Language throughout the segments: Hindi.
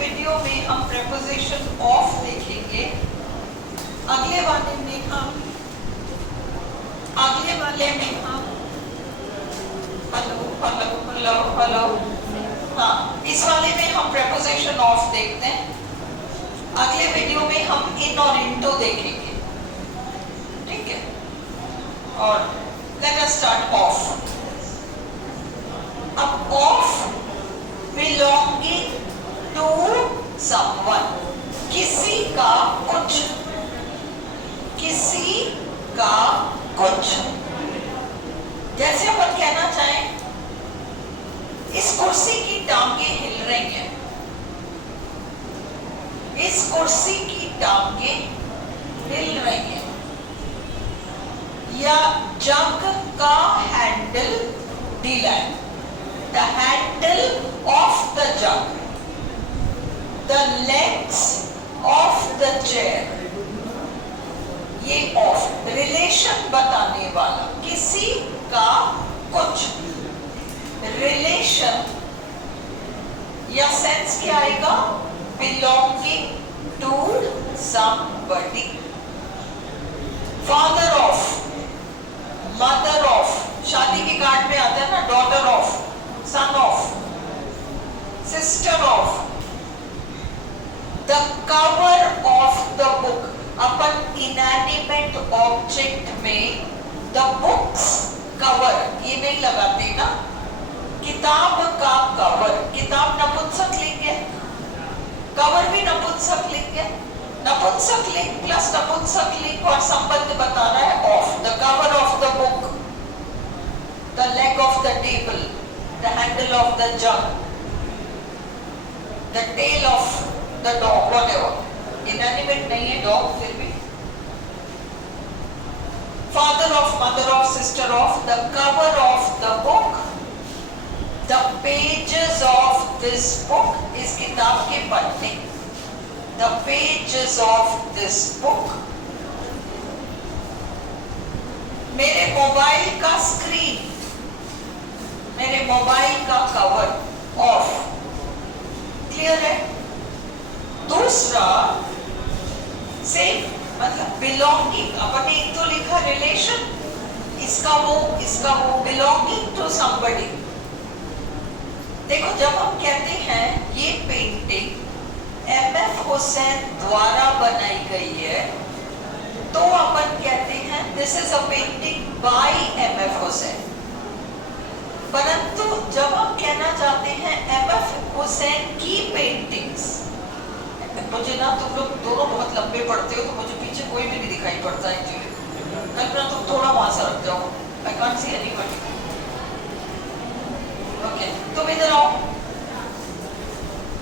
वीडियो में हम प्रेपोजिशन ऑफ देखेंगे। अगले वाले में हम हेलो हाँ, इस वाले में हम प्रेपोजिशन ऑफ देखते हैं। अगले वीडियो में हम इन और इनटू देखेंगे, ठीक है। और लेट अस स्टार्ट ऑफ। अब ऑफ बिलोंगिंग टू समवन, किसी का कुछ, किसी का कुछ। जैसे अपन कहना चाहें इस कुर्सी की टांगे हिल रही हैं, इस कुर्सी की टांगे हिल रही हैं, या जग का हैंडल ढीला है, the handle of the jug, the legs of the chair. ये ऑफ रिलेशन बताने वाला, किसी का कुछ रिलेशन या सेंस क्या आएगा? Belonging to somebody. Father of, mother of, शादी के कार्ड में आता है ना, daughter of, son of, sister of, the cover of the book. अपन इनएनिमेट ऑब्जेक्ट में द बुक्स कवर ये नहीं लगाते ना, किताब का कवर, किताब नपुंसक लिंग है, कवर भी नपुंसक लिंग है। नपुंसक लिंग प्लस नपुंसक लिंग और संबंध बता रहा है of. The cover of the book, the leg of the table, the handle of the jug, the tail of the dog, whatever. Inanimate नहीं है डॉग, फिर भी। Father of, mother of, sister of, the cover of the book, the pages of this book, इस किताब के पन्ने, the pages of this book. मेरे मोबाइल का स्क्रीन, मेरे मोबाइल का कवर ऑफ। क्लियर है? दूसरा सेम मतलब बिलोंगिंग, अपन ने एक तो लिखा रिलेशन, इसका वो, इसका वो, बिलोंगिंग टू समबडी। देखो जब हम कहते हैं ये पेंटिंग एमएफ हुसैन द्वारा बनाई गई है, तो अपन कहते हैं this is a painting bye MF Hussain. परंतु जब हम कहना चाहते हैं एमएफ हुसैन की पेंटिंग्स, मुझे ना तुम लोग दोनों बहुत लंबे पढ़ते हो तो मुझे पीछे कोई भी नहीं दिखाई पड़ता है एक्चुअली। कल्पना तुम थोड़ा वहां से रख जाओ, I can't see anybody. Okay, तुम इधर आओ,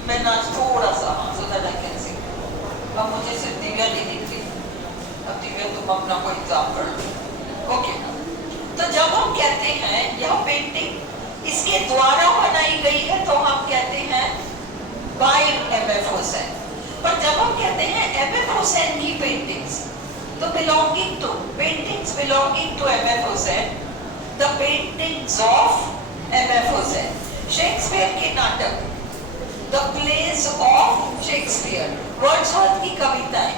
मैं नाच थोड़ा सा, हाँ, so that I can see. अब मुझे सिर्फ दिव्या नहीं दिख रही। अब दिव्या तुम अपना कोई एग्जाम कर लो। ओके, तो जब हम कहते हैं यह पेंटिंग इसके द्वारा बनाई गई है तो हम कहते हैं बाय एमएफ हुसैन। पर जब हम कहते हैं एमएफ हुसैन की पेंटिंग्स, तो belonging to, paintings belonging to MF Hussain, the paintings of MF Hussain. Shakespeare के नाटक, the plays of Shakespeare, Wordsworth की कविताएं,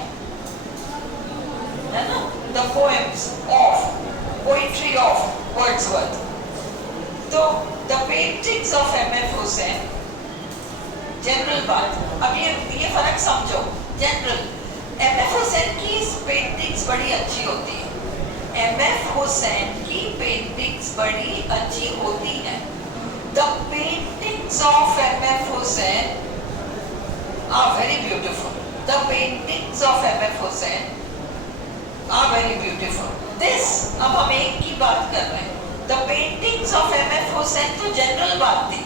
है ना, the poems of, poetry of Wordsworth. तो the paintings of MF Hussain, general बात। अब ये फर्क समझो। जनरल, एमएफ हुसैन की पेंटिंग्स बड़ी अच्छी होती है, एमएफ हुसैन की पेंटिंग्स बड़ी अच्छी होती हैं। The paintings of MF Hussain are very beautiful, the paintings of MF Hussain are very beautiful. This, अब हम एक की बात कर रहे हैं, the paintings of MF Hussain तो जनरल बात थी।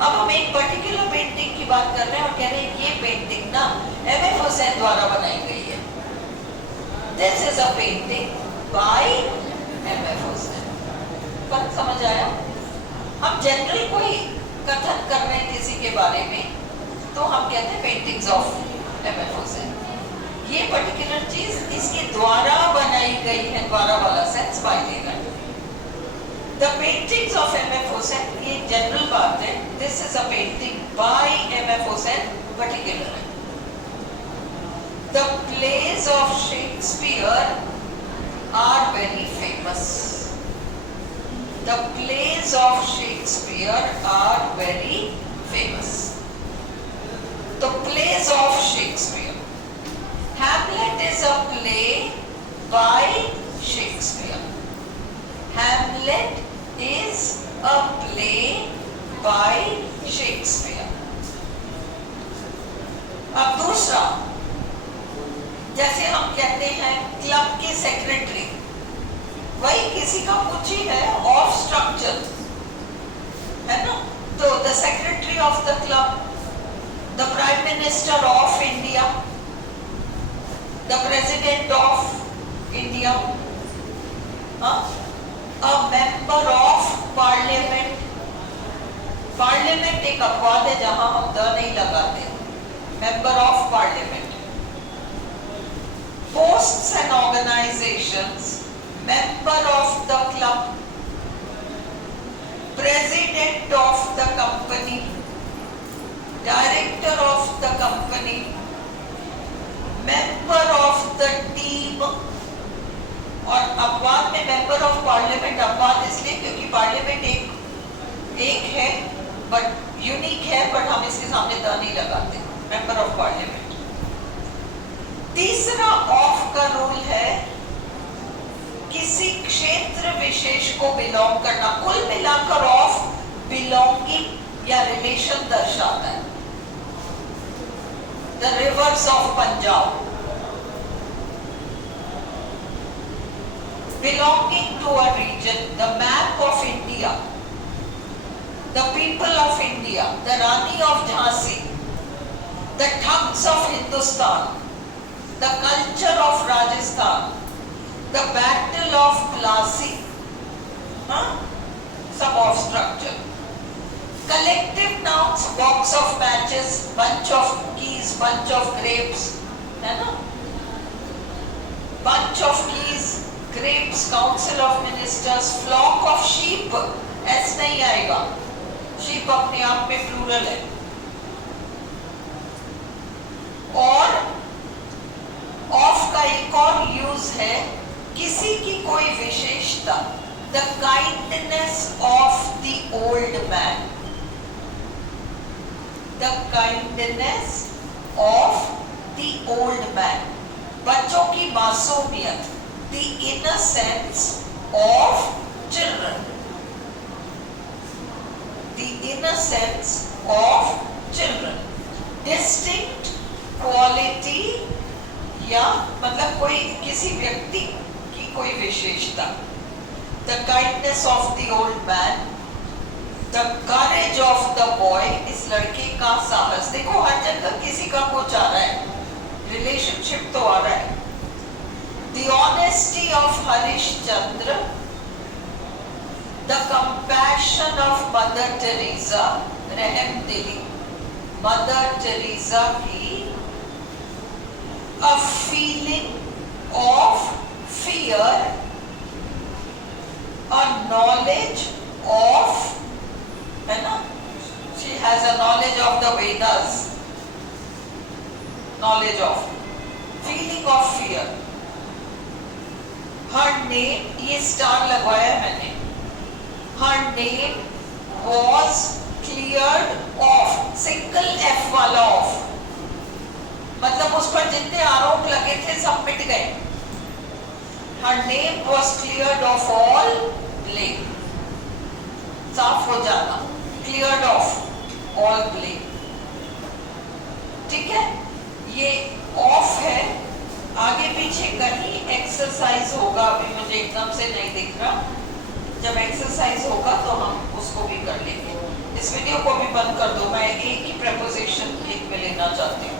अब हम एक पर्टिकुलर पेंटिंग की बात कर रहे हैं और कह रहे हैं ये पेंटिंग ना एमएफ हुसैन द्वारा बनाई गई है। This is a painting bye MF Hussain. पर समझ आया? हम जनरल कोई कथन कर रहे हैं किसी के बारे में तो हम कहते हैं पेंटिंग्स ऑफ एमएफ हुसैन। ये पर्टिकुलर चीज इसके द्वारा बनाई गई है, द्वारा वाला सेंस बाय लेगा। The paintings of M.F. Hussain, ये जनरल बात है, this is a painting by M.F. Hussain particular Shakespeare are very famous. The plays of Shakespeare are very famous. The plays of Shakespeare. Hamlet is a play by Shakespeare. Hamlet is a play by Shakespeare. अब दूसरा, जैसे हम कहते हैं क्लब के सेक्रेटरी, वही किसी का कुछ ही है ऑफ स्ट्रक्चर, है ना? तो the secretary of the club, the prime minister of India, the president of India, a member of parliament. Parliament एक अपवाद है जहां हम द नहीं लगाते, member of parliament. Posts and organizations, member of the club, president of the company, director of the company, member of the team। और अपवाद में मेंबर ऑफ पार्लियामेंट, अपवाद इसलिए क्योंकि पार्लियामेंट एक है बट यूनिक है, बट हम इसके सामने द नहीं लगाते, मेंबर ऑफ पार्लियामेंट। तीसरा ऑफ का रूल है किसी क्षेत्र विशेष को बिलोंग करना। कुल मिलाकर ऑफ बिलोंगिंग या रिलेशन दर्शाता है। The rivers of Punjab, belonging to a region, the map of India, the people of India, the Rani of Jhansi, the thugs of Hindustan, the culture of Rajasthan, the battle of Plassey, some of structure. Collective nouns, box of matches, bunch of keys, bunch of grapes, है ना? Bunch of keys, grapes, council of ministers, flock of sheep, ऐस नहीं आएगा, sheep अपने आप में plural है। और ऑफ का एक और यूज है किसी की कोई विशेषता, the kindness of the old man, the kindness of the old man, बच्चों की मासूमियत, the innocence of children, the innocence of children, distinct quality या मतलब कोई किसी व्यक्ति की कोई विशेषता, the kindness of the old man, the courage of the boy, इस लड़के का साहस। देखो हर जगह किसी का कुछ आ रहा है, रिलेशनशिप तो आ रहा है। The honesty of Harishchandra, the compassion of mother Teresa, रहम दिली, मदर टेरेसा की a feeling of fear, a knowledge of, है ना? She has a knowledge of the Vedas, knowledge of, feeling of fear. Her name, ये स्टार लगवाया मैंने, her name was cleared of, single F वाला off, मतलब उस पर जितने आरोप लगे थे सब मिट गए। Her name was cleared of all blame, साफ हो जाना, cleared of all blame। ठीक है, ये ऑफ है। आगे पीछे कहीं एक्सरसाइज होगा, अभी मुझे एकदम से नहीं दिख रहा, जब एक्सरसाइज होगा तो हम उसको भी कर लेंगे। इस वीडियो को भी बंद कर दो, मैं एक ही प्रेपोजिशन एक में लेना चाहती हूँ।